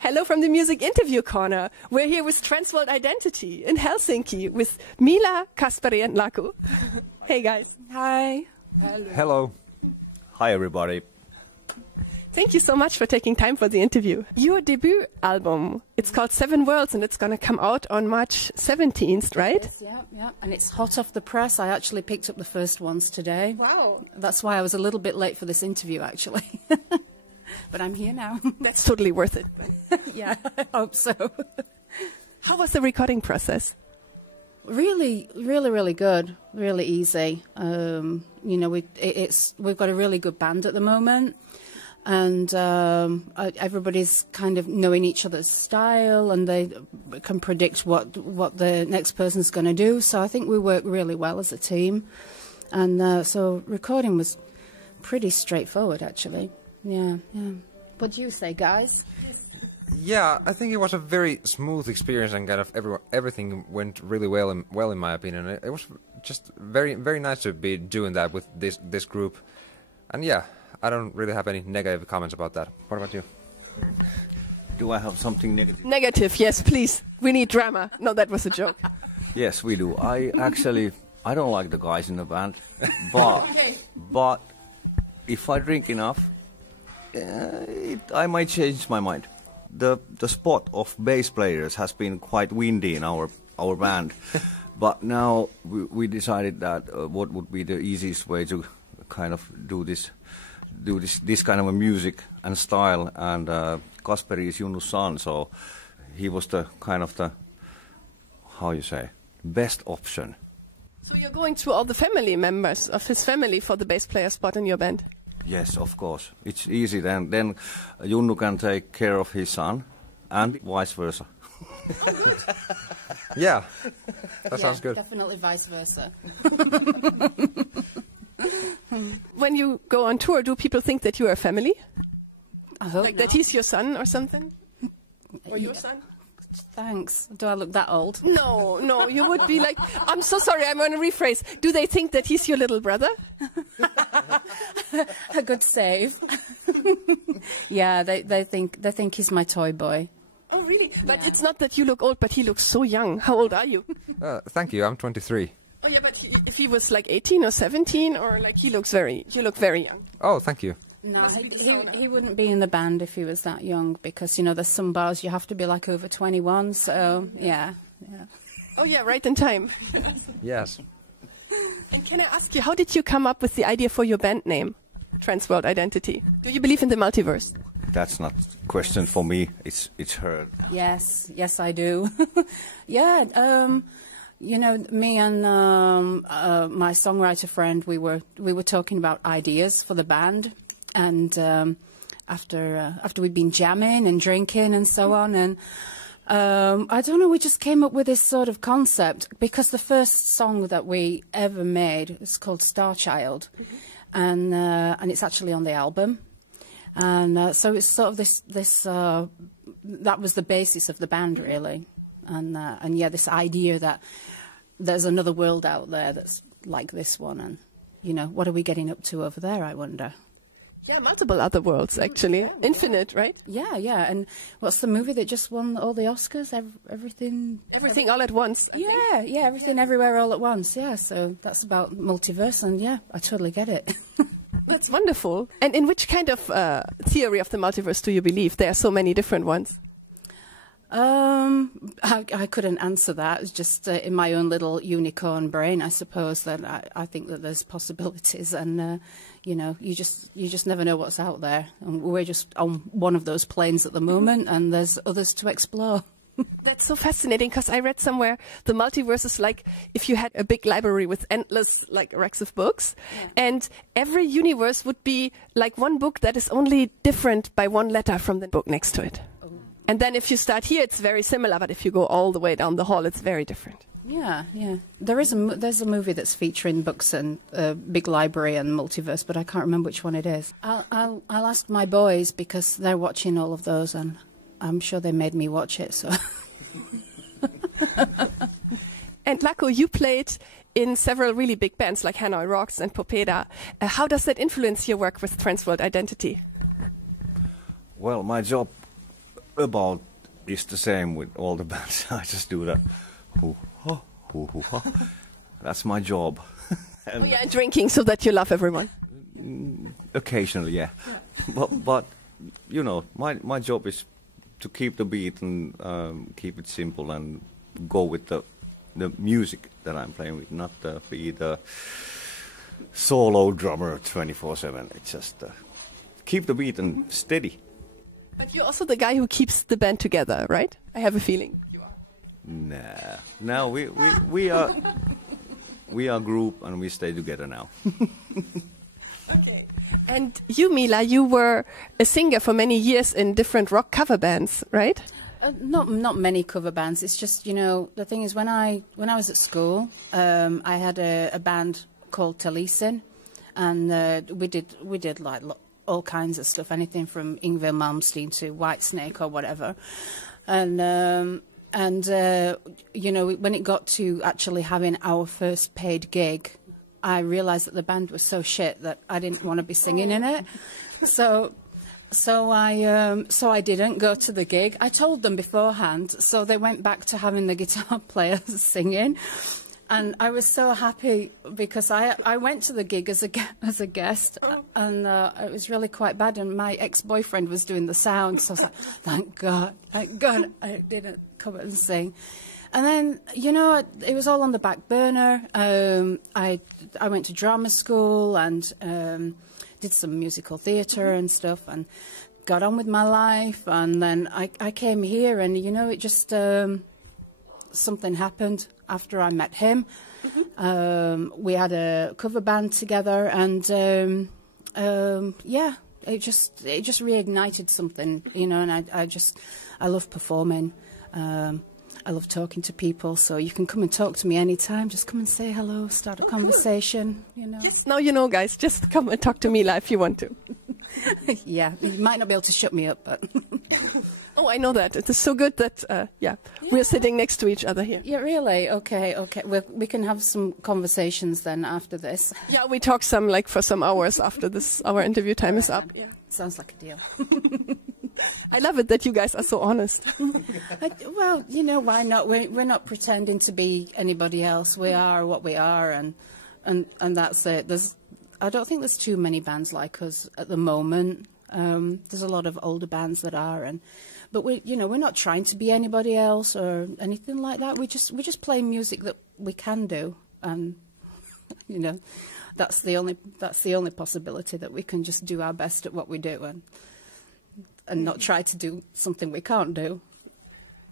Hello from the Music Interview Corner. We're here with TRANSWORLD Identity in Helsinki with Mila, Kasperi and Lacu. Hey guys. Hi. Hello. Hi everybody. Thank you so much for taking time for the interview. Your debut album, it's called 7 Worlds and it's going to come out on March 17th, right? Yes, yeah. And it's hot off the press. I actually picked up the first ones today. Wow. That's why I was a little bit late for this interview, actually. But I'm here now. That's totally worth it. Yeah, I hope so. How was the recording process? Really, really good. Really easy. You know, we've got a really good band at the moment. And everybody's kind of knowing each other's style, and they can predict what the next person's going to do. So I think we work really well as a team. And so recording was pretty straightforward, actually. Yeah. What do you say, guys? Yeah, I think it was a very smooth experience, and kind of everything went really well in my opinion. It was just very nice to be doing that with this group. And yeah, I don't really have any negative comments about that. What about you? Do I have something negative? Negative, yes, please. We need drama. No, that was a joke. Yes, we do. I don't like the guys in the band, but if I drink enough, I might change my mind. The spot of bass players has been quite windy in our band, but now we decided that what would be the easiest way to kind of do this kind of a music and style, and Kasperi is Junnu's son, so he was the kind of the, how you say, best option. So you're going through all the family members of his family for the bass player spot in your band? Yes, of course. It's easy then Junnu can take care of his son, and vice versa. Yeah, that sounds good. Definitely vice versa. When you go on tour, do people think that you are a family? I hope like not. that he's your son or something? Or your son? Thanks. Do I look that old? No, you would be like, I'm so sorry, I'm going to rephrase. Do they think that he's your little brother? A good save. Yeah, they think he's my toy boy. Oh, really? But Yeah. it's not that you look old, but he looks so young. How old are you? Thank you. I'm 23. Oh, yeah, but if he was like 18 or 17, or like you look very young. Oh, thank you. No, he wouldn't be in the band if he was that young, because, you know, there's some bars you have to be like over 21, so yeah. Oh, yeah, right in time. Yes. And can I ask you, how did you come up with the idea for your band name, TRANSWORLD Identity? Do you believe in the multiverse? That's not a question for me. It's her. Yes, I do. Yeah, you know, me and my songwriter friend, we were talking about ideas for the band, and after we'd been jamming and drinking and so on, and I don't know, we just came up with this sort of concept, because the first song that we ever made is called Star Child, and it's actually on the album, and so it's sort of this that was the basis of the band, really. And yeah, this idea that there's another world out there that's like this one, and, you know, what are we getting up to over there, I wonder? Yeah, multiple other worlds, actually. Yeah. Infinite, right? Yeah, and what's the movie that just won all the Oscars? Everything all at once. Yeah, everything everywhere all at once, yeah, so that's about multiverse, and yeah, I totally get it. That's wonderful. And in which kind of theory of the multiverse do you believe? There are so many different ones. I couldn't answer that. It's just in my own little unicorn brain, I suppose, that I think that there's possibilities, and you know, you just never know what's out there, and we're just on one of those planes at the moment, and there's others to explore. That's so fascinating, because I read somewhere the multiverse is like if you had a big library with endless like racks of books, and every universe would be like one book that is only different by one letter from the book next to it. And then if you start here, it's very similar, but if you go all the way down the hall, it's very different. Yeah. There's a movie that's featuring books and big library and multiverse, but I can't remember which one it is. I'll ask my boys, because they're watching all of those, and I'm sure they made me watch it. So. And Lacu, you played in several really big bands like Hanoi Rocks and Popeda. How does that influence your work with TRANSWORLD Identity? Well, my job about is the same with all the bands. I just do that. Hoo-ha, hoo-ha. That's my job. And drinking so that you love everyone. Occasionally, yeah. But you know, my job is to keep the beat and keep it simple and go with the music that I'm playing with, not be the solo drummer 24/7. It's just keep the beat and steady. But you're also the guy who keeps the band together, right? I have a feeling. Nah. Now we are a group and we stay together now. Okay. And you, Mila, you were a singer for many years in different rock cover bands, right? Not many cover bands. It's just, you know, the thing is when I was at school, I had a band called Lahtinen, and we did like all kinds of stuff, anything from Yngwie Malmsteen to Whitesnake or whatever, and you know, when it got to actually having our first paid gig, I realised that the band was so shit that I didn't want to be singing in it. So I didn't go to the gig. I told them beforehand, so they went back to having the guitar player singing. And I was so happy because I went to the gig as a guest, and it was really quite bad. And my ex-boyfriend was doing the sound, so I was like, thank God I didn't come and sing. And then, you know, it was all on the back burner. I went to drama school and did some musical theatre and stuff, and got on with my life. And then I came here, and, you know, it just something happened after I met him. We had a cover band together, and yeah, it just reignited something, you know. And I love performing. I love talking to people, so you can come and talk to me anytime. Just come and say hello, start a conversation, you know. Yes, now you know, guys. Just come and talk to Mila if you want to. Yeah, you might not be able to shut me up, but... Oh, I know that. It is so good that, yeah, we're sitting next to each other here. Yeah, really? Okay. We can have some conversations then after this. Yeah, we talk for some hours after our interview time is up. Yeah. Sounds like a deal. I love it that you guys are so honest. Well, you know, why not? We're not pretending to be anybody else. We are what we are, and that's it. I don't think there's too many bands like us at the moment. There's a lot of older bands that are, but we're not trying to be anybody else or anything like that. We just play music that we can do, and you know, that's the only possibility, that we can just do our best at what we do and not try to do something we can't do.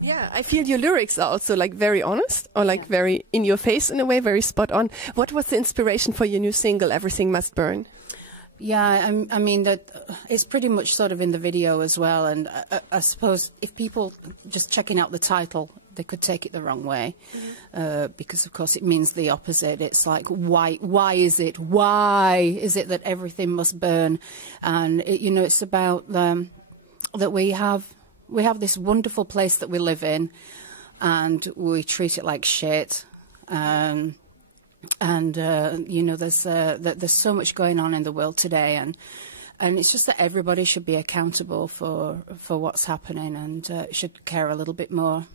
Yeah, I feel your lyrics are also like very honest, or like very in your face in a way, very spot on. What was the inspiration for your new single, Everything Must Burn? Yeah, I mean, that it's pretty much sort of in the video as well, and I suppose if people just checking out the title, they could take it the wrong way, because of course it means the opposite. It's like, why is it that everything must burn? And you know, it's about that we have this wonderful place that we live in, and we treat it like shit. And you know, there's so much going on in the world today, and it's just that everybody should be accountable for what's happening, and should care a little bit more.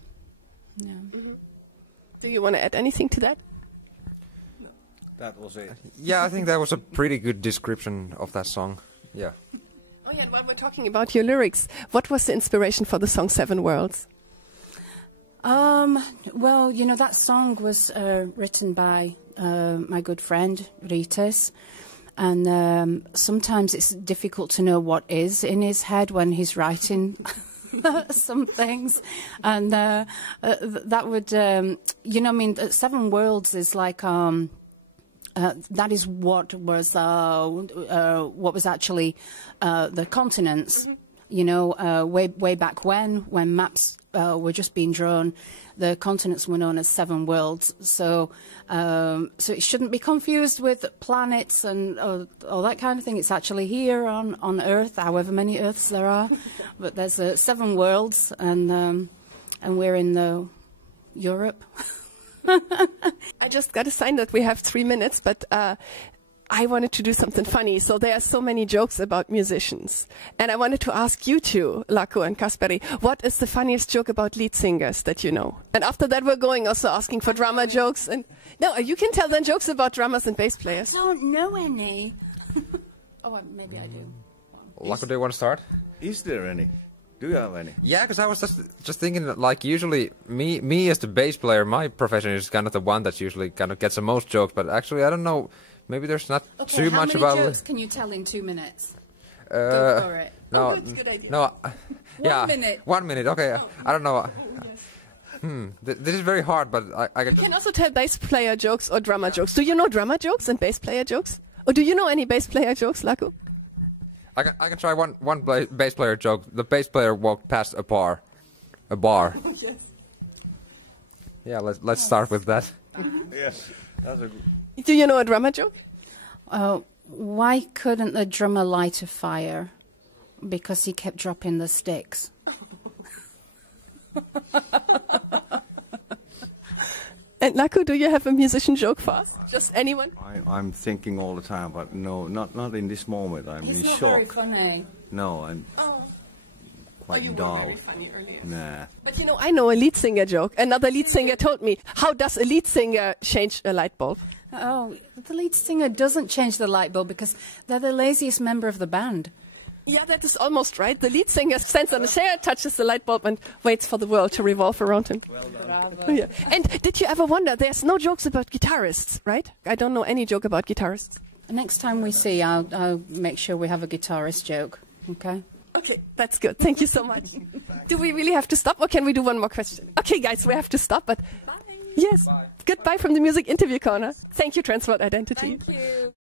Yeah. Mm-hmm. Do you want to add anything to that? No. That was it. Yeah, I think that was a pretty good description of that song. Yeah. Oh yeah, and while we're talking about your lyrics, what was the inspiration for the song 7 Worlds? Well, you know, that song was written by my good friend Rites, and sometimes it's difficult to know what is in his head when he's writing some things, and that would, you know, I mean, 7 Worlds is like that is what was actually the continents. Mm-hmm. You know, way back when maps were just being drawn, the continents were known as 7 worlds. So it shouldn't be confused with planets and all that kind of thing. It's actually here on Earth, however many Earths there are. But there's 7 worlds, and we're in Europe. I just got a sign that we have 3 minutes, but I wanted to do something funny. So there are so many jokes about musicians. And I wanted to ask you two, Lacu and Kasperi, what is the funniest joke about lead singers that you know? And after that, we're going also asking for drummer jokes. And no, you can tell then jokes about drummers and bass players. I don't know any. Maybe I do. Lacu, do you want to start? Is there any? Do you have any? Yeah, because I was just thinking that, like, usually me as the bass player, my profession is kind of the one that usually kind of gets the most jokes. But actually, I don't know. Maybe there's not too much about. How many jokes can you tell in 2 minutes? Go for it. No, that's a good idea. No. Yeah, 1 minute. 1 minute. Okay, I don't know. This is very hard, but I can. You can also tell bass player jokes or drummer jokes. Do you know drummer jokes and bass player jokes? Or do you know any bass player jokes, Lacu? I can try one bass player joke. The bass player walked past a bar. Yes. Yeah, let's start with that. Yes, that's a good. Do you know a drummer joke? Why couldn't the drummer light a fire? Because he kept dropping the sticks. And Lacu, do you have a musician joke for us? Just anyone? I'm thinking all the time, but no, not in this moment. I'm in It's not shock. very funny. No, I'm quite dull. Nah. But you know, I know a lead singer joke. Another lead singer told me, how does a lead singer change a light bulb? Oh, the lead singer doesn't change the light bulb because they're the laziest member of the band. Yeah, that is almost right. The lead singer stands on a chair, touches the light bulb, and waits for the world to revolve around him. Bravo. Yeah. And did you ever wonder, there's no jokes about guitarists, right? I don't know any joke about guitarists. Next time we see, I'll make sure we have a guitarist joke. Okay? Okay, that's good. Thank you so much. Do we really have to stop, or can we do one more question? Okay, guys, we have to stop, but... Bye. Yes. Bye. Goodbye from the Music Interview Corner. Thank you, TRANSWORLD Identity. Thank you.